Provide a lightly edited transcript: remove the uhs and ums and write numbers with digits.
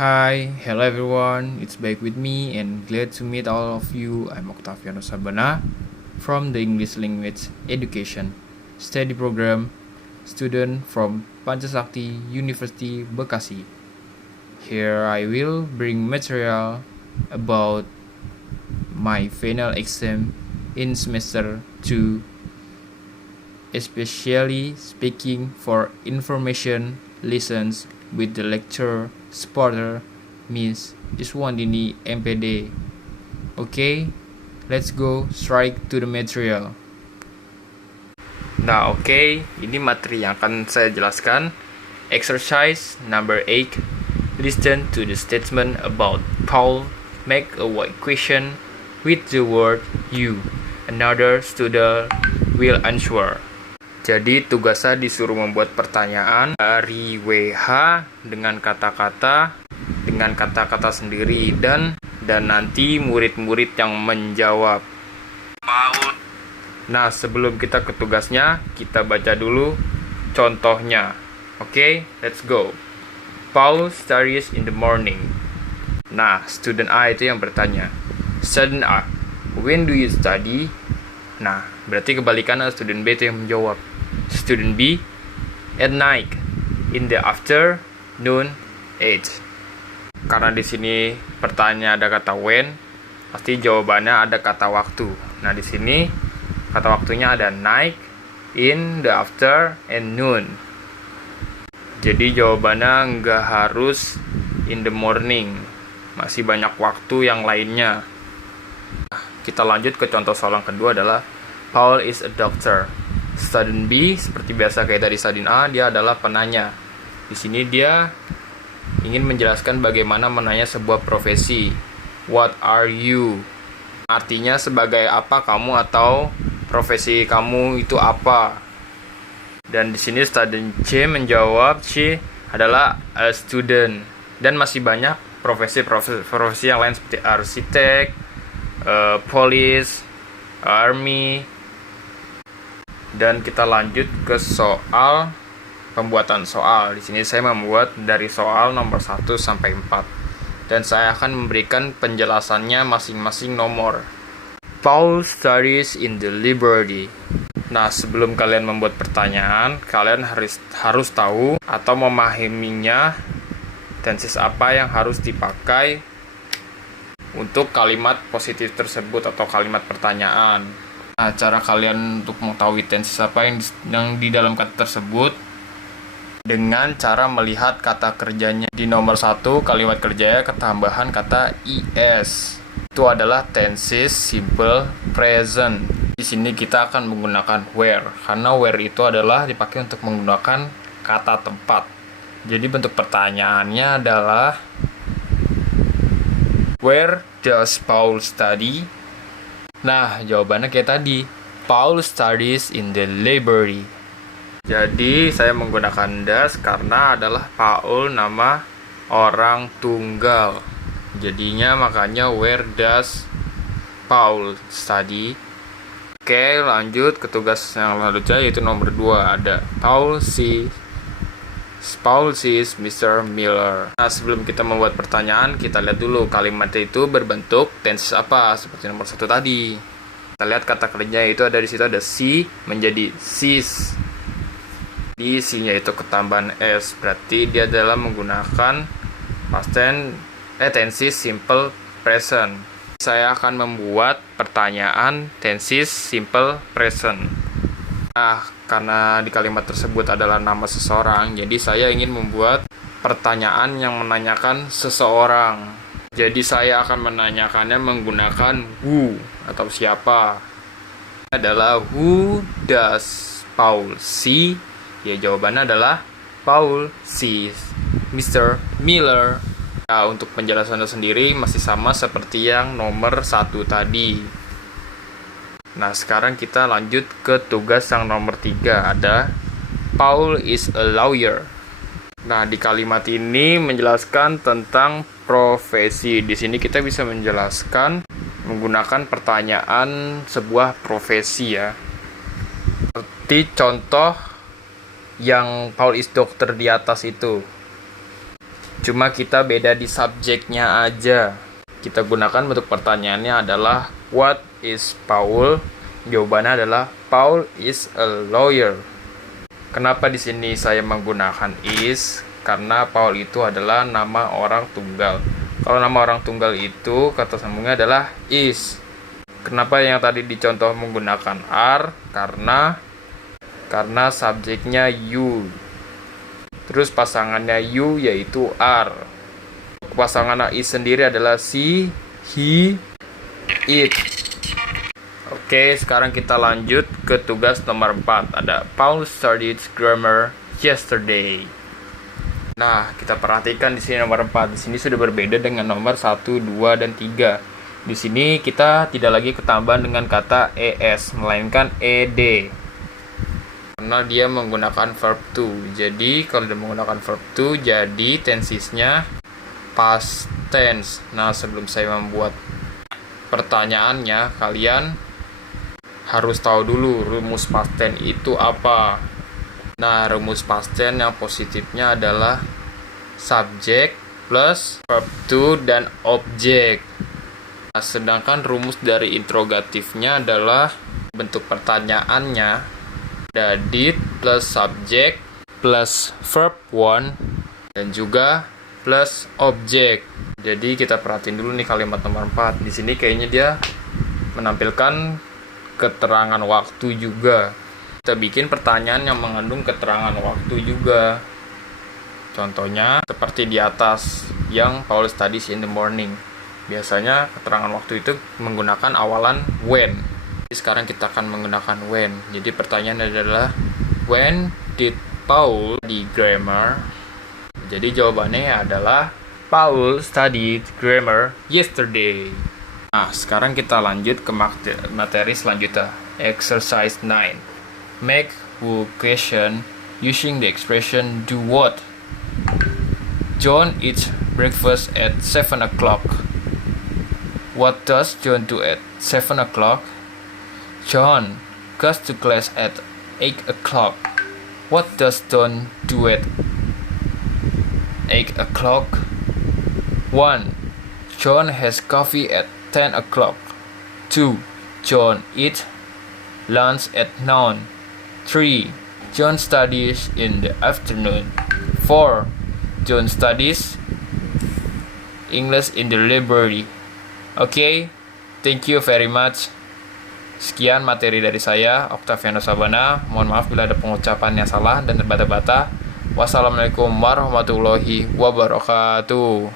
Hi, hello everyone. It's back with me and glad to meet all of you. I'm Octaviano Sabana from the English Language Education Study Program, student from Pancasakti University Bekasi. Here I will bring material about my final exam in semester 2, especially speaking for information lessons with the lecturer supporter Miss Iswandini MPD. Okay, let's go straight to the material. Nah, ini materi yang akan saya jelaskan. Exercise number 8. Listen to the statement about Paul. Make a white question with the word you. Another student will answer. Jadi tugasnya disuruh membuat pertanyaan dari WH dengan kata-kata sendiri dan nanti murid-murid yang menjawab. Nah, sebelum kita ke tugasnya, kita baca dulu contohnya. Oke, let's go. Paul studies in the morning. Nah, student A itu yang bertanya. Student A, when do you study? Nah, berarti kebalikannya student B itu yang menjawab. Student B, at night, in the afternoon, 8. Karena di sini pertanyaan ada kata when, pasti jawabannya ada kata waktu. Nah, di sini kata waktunya ada night, in the after, and noon. Jadi jawabannya nggak harus in the morning. Masih banyak waktu yang lainnya. Nah, kita lanjut ke contoh soal yang kedua adalah Paul is a doctor. Student B, seperti biasa kayak tadi student A, dia adalah penanya. Di sini dia ingin menjelaskan bagaimana menanya sebuah profesi. What are you? Artinya sebagai apa kamu atau profesi kamu itu apa? Dan di sini student C menjawab, C adalah a student. Dan masih banyak profesi yang lain seperti arsitek, police, army. Dan kita lanjut ke soal pembuatan soal. Di sini saya membuat dari soal nomor 1 sampai 4. Dan saya akan memberikan penjelasannya masing-masing nomor. Paul studies in the library. Nah, sebelum kalian membuat pertanyaan, kalian harus tahu atau memahaminya tenses apa yang harus dipakai untuk kalimat positif tersebut atau kalimat pertanyaan. Nah, cara kalian untuk mengetahui tenses apa yang di dalam kata tersebut dengan cara melihat kata kerjanya. Di nomor 1 kalimat kerjanya ketambahan kata is. Itu adalah tenses simple present. Di sini kita akan menggunakan where karena where itu adalah dipakai untuk menggunakan kata tempat. Jadi bentuk pertanyaannya adalah where does Paul study? Nah, jawabannya kayak tadi. Paul studies in the library. Jadi, saya menggunakan does karena adalah Paul nama orang tunggal. Jadinya makanya where does Paul study? Oke, lanjut ke tugas yang selanjutnya yaitu nomor 2. Ada Paul sees Mr. Miller. Nah, sebelum kita membuat pertanyaan, kita lihat dulu kalimat itu berbentuk tenses apa, seperti nomor 1 tadi. Kita lihat kata kerja itu ada di situ, ada see menjadi sees. Di C-nya itu ketambahan s, berarti dia adalah menggunakan past tenses simple present. Saya akan membuat pertanyaan tenses simple present. Nah, karena di kalimat tersebut adalah nama seseorang, jadi saya ingin membuat pertanyaan yang menanyakan seseorang. Jadi saya akan menanyakannya menggunakan who atau siapa. Adalah who does Paul see? Ya, jawabannya adalah Paul sees Mr. Miller. Nah, untuk penjelasannya sendiri masih sama seperti yang nomor 1 tadi. Nah, sekarang kita lanjut ke tugas yang nomor 3. Ada Paul is a lawyer. Nah, di kalimat ini menjelaskan tentang profesi. Di sini kita bisa menjelaskan menggunakan pertanyaan sebuah profesi ya. Seperti contoh yang Paul is dokter di atas itu. Cuma kita beda di subjeknya aja. Kita gunakan bentuk pertanyaannya adalah what is Paul? Jawabannya adalah Paul is a lawyer. Kenapa di sini saya menggunakan is? Karena Paul itu adalah nama orang tunggal. Kalau nama orang tunggal itu kata sambungnya adalah is. Kenapa yang tadi dicontoh menggunakan are? Karena subjeknya you. Terus pasangannya you yaitu are. Pasangan is sendiri adalah she, he, it. Oke, sekarang kita lanjut ke tugas nomor 4. Ada Paul studied grammar yesterday. Nah, kita perhatikan di sini nomor 4. Di sini sudah berbeda dengan nomor 1, 2, dan 3. Di sini kita tidak lagi ketambahan dengan kata es, melainkan ed. Karena dia menggunakan verb to. Jadi kalau dia menggunakan verb to, jadi tensisnya past tense. Nah, sebelum saya membuat pertanyaannya, kalian harus tahu dulu rumus past tense itu apa. Nah, rumus past tense yang positifnya adalah subjek plus verb to dan objek. Nah, sedangkan rumus dari interrogatifnya adalah bentuk pertanyaannya ada did plus subjek plus verb one dan juga plus objek. Jadi kita perhatiin dulu nih kalimat nomor 4. Di sini kayaknya dia menampilkan keterangan waktu juga. Kita bikin pertanyaan yang mengandung keterangan waktu juga. Contohnya seperti di atas yang Paul studies in the morning. Biasanya keterangan waktu itu menggunakan awalan when. Jadi sekarang kita akan menggunakan when. Jadi pertanyaan adalah when did Paul study grammar? Jadi jawabannya adalah Paul studied grammar yesterday. Nah, sekarang kita lanjut ke materi selanjutnya. Exercise 9. Make full question using the expression do what. John eats breakfast at 7 o'clock. What does John do at 7 o'clock? John goes to class at 8 o'clock. What does John do at 8 o'clock? 1. John has coffee at 10 o'clock. 2. John eats lunch at noon. 3. John studies in the afternoon. 4. John studies English in the library. Okay, thank you very much. Sekian materi dari saya, Octaviano Sabana. Mohon maaf bila ada pengucapan yang salah dan terbata-bata. Wassalamualaikum warahmatullahi wabarakatuh.